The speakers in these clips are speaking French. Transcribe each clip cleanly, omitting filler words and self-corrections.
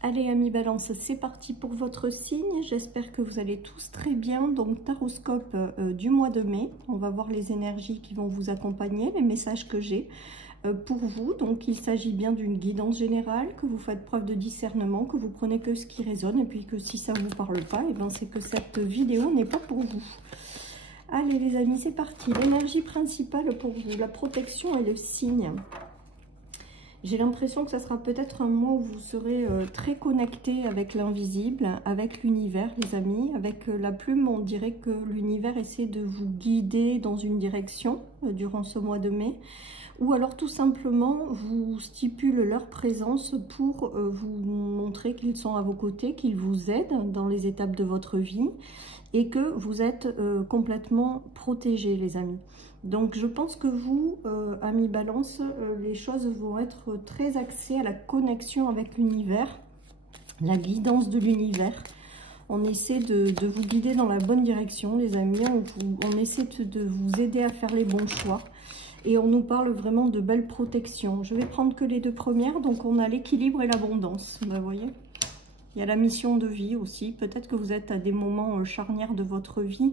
Allez amis Balance, c'est parti pour votre signe. J'espère que vous allez tous très bien. Donc taroscope du mois de mai. On va voir les énergies qui vont vous accompagner, les messages que j'ai pour vous. Donc il s'agit bien d'une guidance générale, que vous faites preuve de discernement, que vous prenez que ce qui résonne et puis que si ça ne vous parle pas, et ben c'est que cette vidéo n'est pas pour vous. Allez les amis, c'est parti. L'énergie principale pour vous, la protection et le signe. J'ai l'impression que ça sera peut-être un mois où vous serez très connecté avec l'invisible, avec l'univers, les amis. Avec la plume, on dirait que l'univers essaie de vous guider dans une direction durant ce mois de mai. Ou alors tout simplement vous stipule leur présence pour vous montrer qu'ils sont à vos côtés, qu'ils vous aident dans les étapes de votre vie et que vous êtes complètement protégés, les amis. Donc je pense que vous, amis Balance, les choses vont être très axées à la connexion avec l'univers, la guidance de l'univers. On essaie de vous guider dans la bonne direction, les amis. On essaie de vous aider à faire les bons choix. Et on nous parle vraiment de belle protection. Je vais prendre que les deux premières. Donc on a l'équilibre et l'abondance. Vous voyez ? Il y a la mission de vie aussi. Peut-être que vous êtes à des moments charnières de votre vie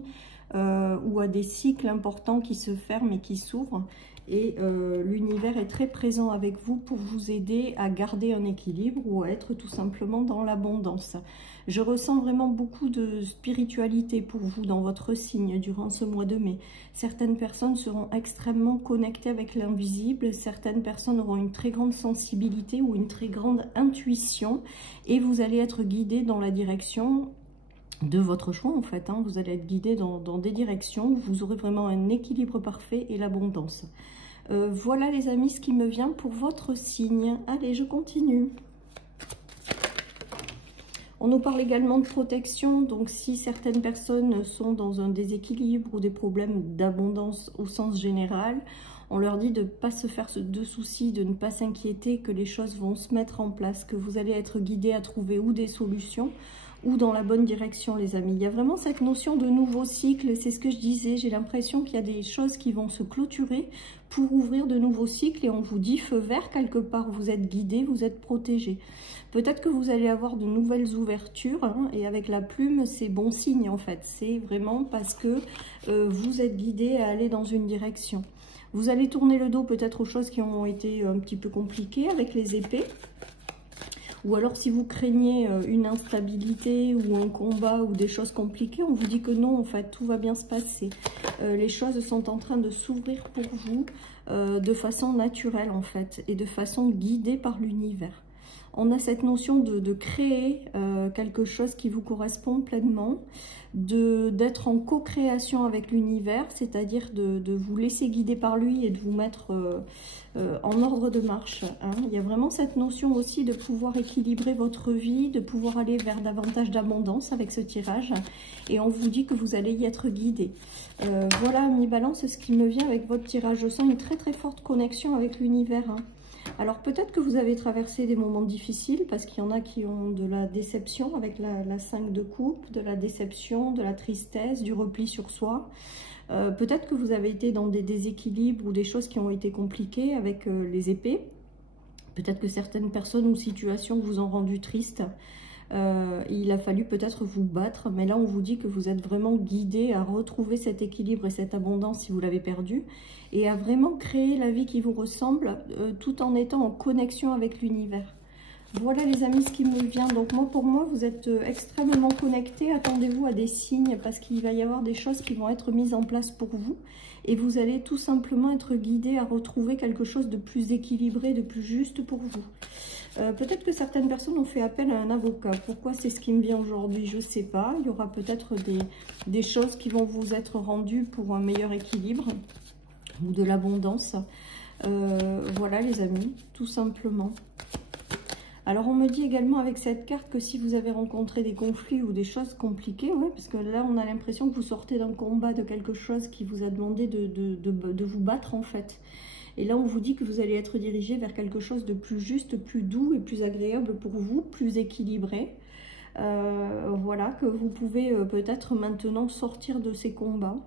ou à des cycles importants qui se ferment et qui s'ouvrent. Et l'univers est très présent avec vous pour vous aider à garder un équilibre ou à être tout simplement dans l'abondance. Je ressens vraiment beaucoup de spiritualité pour vous dans votre signe durant ce mois de mai. Certaines personnes seront extrêmement connectées avec l'invisible, certaines personnes auront une très grande sensibilité ou une très grande intuition et vous allez être guidés dans la direction de votre choix en fait. Vous allez être guidé dans des directions où vous aurez vraiment un équilibre parfait et l'abondance. Voilà les amis ce qui me vient pour votre signe. Allez, je continue. On nous parle également de protection, donc si certaines personnes sont dans un déséquilibre ou des problèmes d'abondance au sens général, on leur dit de ne pas se faire de soucis, de ne pas s'inquiéter, que les choses vont se mettre en place, que vous allez être guidés à trouver ou des solutions ou dans la bonne direction, les amis. Il y a vraiment cette notion de nouveau cycle, c'est ce que je disais, j'ai l'impression qu'il y a des choses qui vont se clôturer pour ouvrir de nouveaux cycles et on vous dit feu vert quelque part, vous êtes guidés, vous êtes protégés. Peut-être que vous allez avoir de nouvelles ouvertures et avec la plume, c'est bon signe en fait, c'est vraiment parce que vous êtes guidés à aller dans une direction. Vous allez tourner le dos peut-être aux choses qui ont été un petit peu compliquées avec les épées. Ou alors si vous craignez une instabilité ou un combat ou des choses compliquées, on vous dit que non, en fait, tout va bien se passer. Les choses sont en train de s'ouvrir pour vous de façon naturelle, en fait, et de façon guidée par l'univers. On a cette notion de créer quelque chose qui vous correspond pleinement, d'être en co-création avec l'univers, c'est-à-dire de vous laisser guider par lui et de vous mettre en ordre de marche. Il y a vraiment cette notion aussi de pouvoir équilibrer votre vie, de pouvoir aller vers davantage d'abondance avec ce tirage. Et on vous dit que vous allez y être guidé. Voilà, amis Balance, ce qui me vient avec votre tirage. Je sens une très très forte connexion avec l'univers. Alors peut-être que vous avez traversé des moments difficiles parce qu'il y en a qui ont de la déception avec la 5 de coupe, de la déception, de la tristesse, du repli sur soi. Peut-être que vous avez été dans des déséquilibres ou des choses qui ont été compliquées avec les épées. Peut-être que certaines personnes ou situations vous ont rendu triste. Il a fallu peut-être vous battre, mais là on vous dit que vous êtes vraiment guidé à retrouver cet équilibre et cette abondance si vous l'avez perdu et à vraiment créer la vie qui vous ressemble tout en étant en connexion avec l'univers. Voilà les amis ce qui me vient. Donc pour moi vous êtes extrêmement connectés, attendez-vous à des signes parce qu'il va y avoir des choses qui vont être mises en place pour vous et vous allez tout simplement être guidés à retrouver quelque chose de plus équilibré, de plus juste pour vous. Peut-être que certaines personnes ont fait appel à un avocat. Pourquoi c'est ce qui me vient aujourd'hui? Je ne sais pas. Il y aura peut-être des choses qui vont vous être rendues pour un meilleur équilibre ou de l'abondance. Voilà les amis, tout simplement. Alors on me dit également avec cette carte que si vous avez rencontré des conflits ou des choses compliquées, ouais, parce que là on a l'impression que vous sortez d'un combat, de quelque chose qui vous a demandé de vous battre en fait. Et là, on vous dit que vous allez être dirigé vers quelque chose de plus juste, plus doux et plus agréable pour vous, plus équilibré. Voilà, que vous pouvez peut-être maintenant sortir de ces combats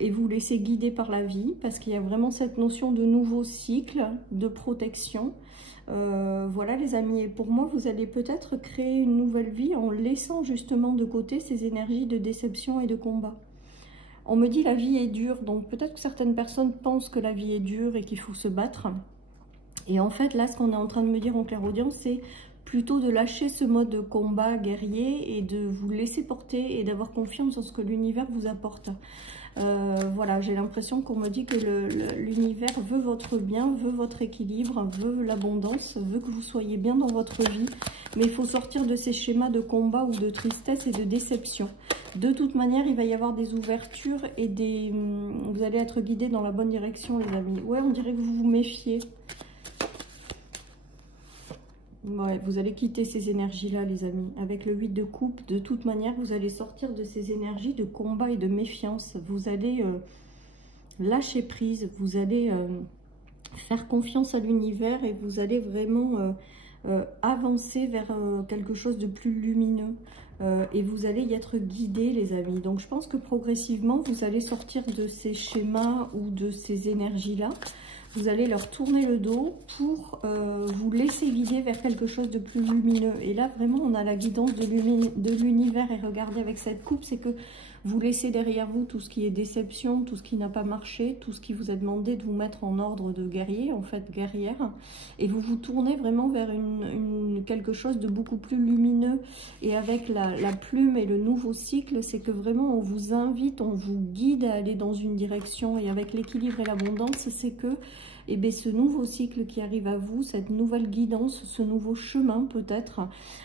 et vous laisser guider par la vie, parce qu'il y a vraiment cette notion de nouveau cycle, de protection, Voilà les amis, et pour moi vous allez peut-être créer une nouvelle vie en laissant justement de côté ces énergies de déception et de combat. On me dit la vie est dure, donc peut-être que certaines personnes pensent que la vie est dure et qu'il faut se battre. Et en fait là ce qu'on est en train de me dire en clairaudience, c'est plutôt de lâcher ce mode de combat guerrier et de vous laisser porter et d'avoir confiance en ce que l'univers vous apporte. Voilà, j'ai l'impression qu'on me dit que l'univers veut votre bien, veut votre équilibre, veut l'abondance, veut que vous soyez bien dans votre vie. Mais il faut sortir de ces schémas de combat ou de tristesse et de déception. De toute manière, il va y avoir des ouvertures et vous allez être guidés dans la bonne direction, les amis. Ouais, on dirait que vous vous méfiez. Ouais, vous allez quitter ces énergies-là, les amis. Avec le 8 de coupe, de toute manière, vous allez sortir de ces énergies de combat et de méfiance. Vous allez lâcher prise, vous allez faire confiance à l'univers et vous allez vraiment avancer vers quelque chose de plus lumineux. Et vous allez y être guidés, les amis. Donc, je pense que progressivement, vous allez sortir de ces schémas ou de ces énergies-là. Vous allez leur tourner le dos pour vous laisser guider vers quelque chose de plus lumineux. Et là, vraiment, on a la guidance de l'univers. Et regardez, avec cette coupe, c'est que vous laissez derrière vous tout ce qui est déception, tout ce qui n'a pas marché, tout ce qui vous a demandé de vous mettre en ordre de guerrier, en fait, guerrière. Et vous vous tournez vraiment vers quelque chose de beaucoup plus lumineux. Et avec la plume et le nouveau cycle, c'est que vraiment, on vous invite, on vous guide à aller dans une direction. Et avec l'équilibre et l'abondance, c'est que et bien, ce nouveau cycle qui arrive à vous, cette nouvelle guidance, ce nouveau chemin peut-être,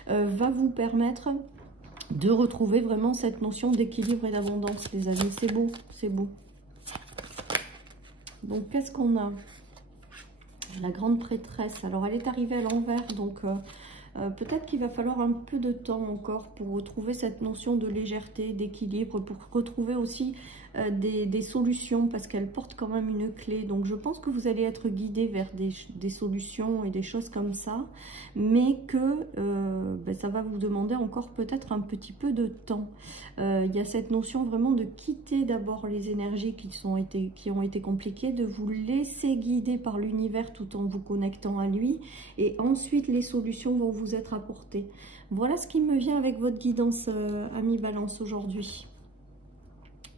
va vous permettre de retrouver vraiment cette notion d'équilibre et d'abondance, les amis. C'est beau, c'est beau. Donc, qu'est-ce qu'on a? La grande prêtresse. Alors, elle est arrivée à l'envers, donc peut-être qu'il va falloir un peu de temps encore pour retrouver cette notion de légèreté, d'équilibre, pour retrouver aussi des solutions, parce qu'elle porte quand même une clé. Donc je pense que vous allez être guidé vers des solutions et des choses comme ça, mais que ça va vous demander encore peut-être un petit peu de temps. Il y a cette notion vraiment de quitter d'abord les énergies qui ont été compliquées, de vous laisser guider par l'univers tout en vous connectant à lui, et ensuite les solutions vont vous être apportées. Voilà ce qui me vient avec votre guidance, ami Balance, aujourd'hui.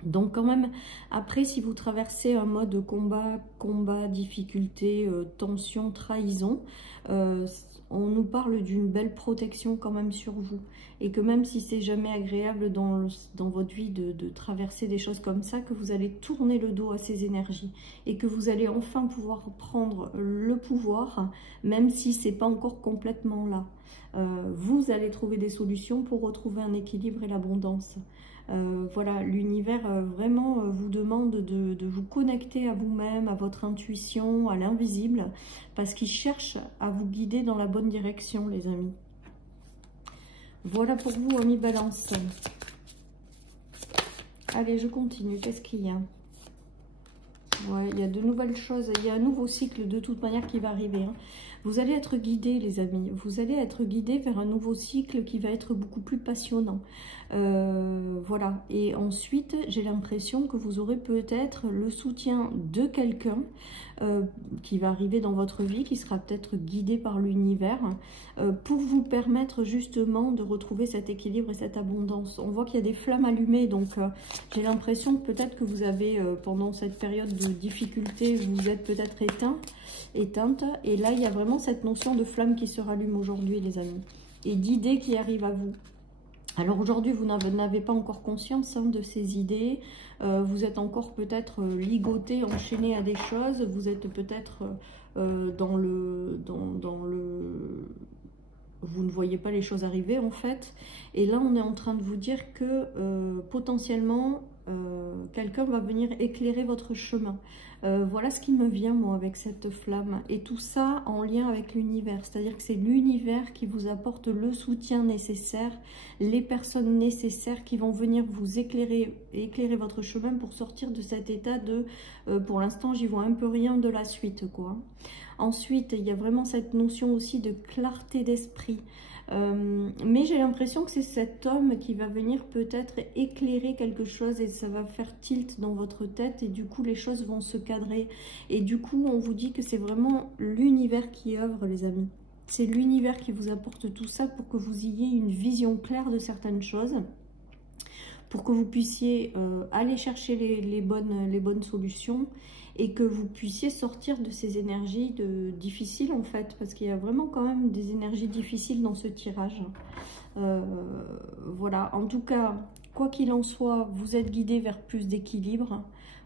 Donc quand même, après, si vous traversez un mode combat, difficulté, tension, trahison, on nous parle d'une belle protection quand même sur vous. Et que même si c'est jamais agréable dans votre vie de traverser des choses comme ça, que vous allez tourner le dos à ces énergies. Et que vous allez enfin pouvoir prendre le pouvoir, même si c'est pas encore complètement là. Vous allez trouver des solutions pour retrouver un équilibre et l'abondance. Voilà, l'univers vraiment vous demande de vous connecter à vous-même, à votre intuition, à l'invisible, parce qu'il cherche à vous guider dans la bonne direction, les amis. Voilà pour vous, amis Balance. Allez, je continue. Qu'est-ce qu'il y a? Ouais, il y a de nouvelles choses. Il y a un nouveau cycle de toute manière qui va arriver. Hein. Vous allez être guidés, les amis. Vous allez être guidés vers un nouveau cycle qui va être beaucoup plus passionnant. Voilà. Et ensuite, j'ai l'impression que vous aurez peut-être le soutien de quelqu'un qui va arriver dans votre vie, qui sera peut-être guidé par l'univers, pour vous permettre justement de retrouver cet équilibre et cette abondance. On voit qu'il y a des flammes allumées, donc j'ai l'impression que peut-être que vous avez, pendant cette période de difficulté, vous êtes peut-être éteinte, et là il y a vraiment cette notion de flamme qui se rallume aujourd'hui, les amis, et d'idées qui arrivent à vous. Alors aujourd'hui, vous n'avez pas encore conscience de ces idées, vous êtes encore peut-être ligoté, enchaîné à des choses, vous êtes peut-être dans le... Vous ne voyez pas les choses arriver en fait. Et là, on est en train de vous dire que potentiellement, quelqu'un va venir éclairer votre chemin. Voilà ce qui me vient, moi, avec cette flamme. Et tout ça en lien avec l'univers. C'est-à-dire que c'est l'univers qui vous apporte le soutien nécessaire, les personnes nécessaires qui vont venir vous éclairer votre chemin pour sortir de cet état de... pour l'instant, j'y vois un peu rien de la suite, quoi. Ensuite, il y a vraiment cette notion aussi de clarté d'esprit. Mais j'ai l'impression que c'est cet homme qui va venir peut-être éclairer quelque chose et ça va faire tilt dans votre tête et du coup les choses vont se cadrer. Et du coup, on vous dit que c'est vraiment l'univers qui œuvre, les amis. c'est l'univers qui vous apporte tout ça pour que vous ayez une vision claire de certaines choses, pour que vous puissiez aller chercher les bonnes solutions et que vous puissiez sortir de ces énergies difficiles en fait, parce qu'il y a vraiment quand même des énergies difficiles dans ce tirage. Voilà, en tout cas, quoi qu'il en soit, vous êtes guidé vers plus d'équilibre,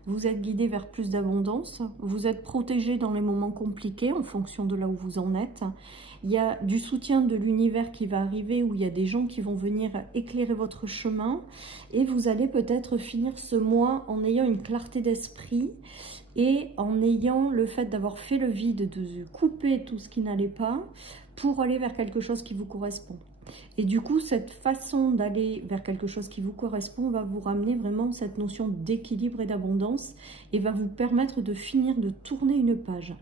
vous êtes guidé vers plus d'abondance, vous êtes protégé dans les moments compliqués en fonction de là où vous en êtes. Il y a du soutien de l'univers qui va arriver, où il y a des gens qui vont venir éclairer votre chemin, et vous allez peut-être finir ce mois en ayant une clarté d'esprit et en ayant le fait d'avoir fait le vide, de couper tout ce qui n'allait pas pour aller vers quelque chose qui vous correspond. Et du coup, cette façon d'aller vers quelque chose qui vous correspond va vous ramener vraiment cette notion d'équilibre et d'abondance et va vous permettre de finir de tourner une page.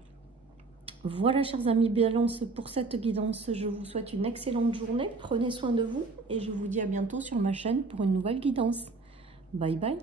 Voilà, chers amis Balance, pour cette guidance. Je vous souhaite une excellente journée. Prenez soin de vous et je vous dis à bientôt sur ma chaîne pour une nouvelle guidance. Bye bye.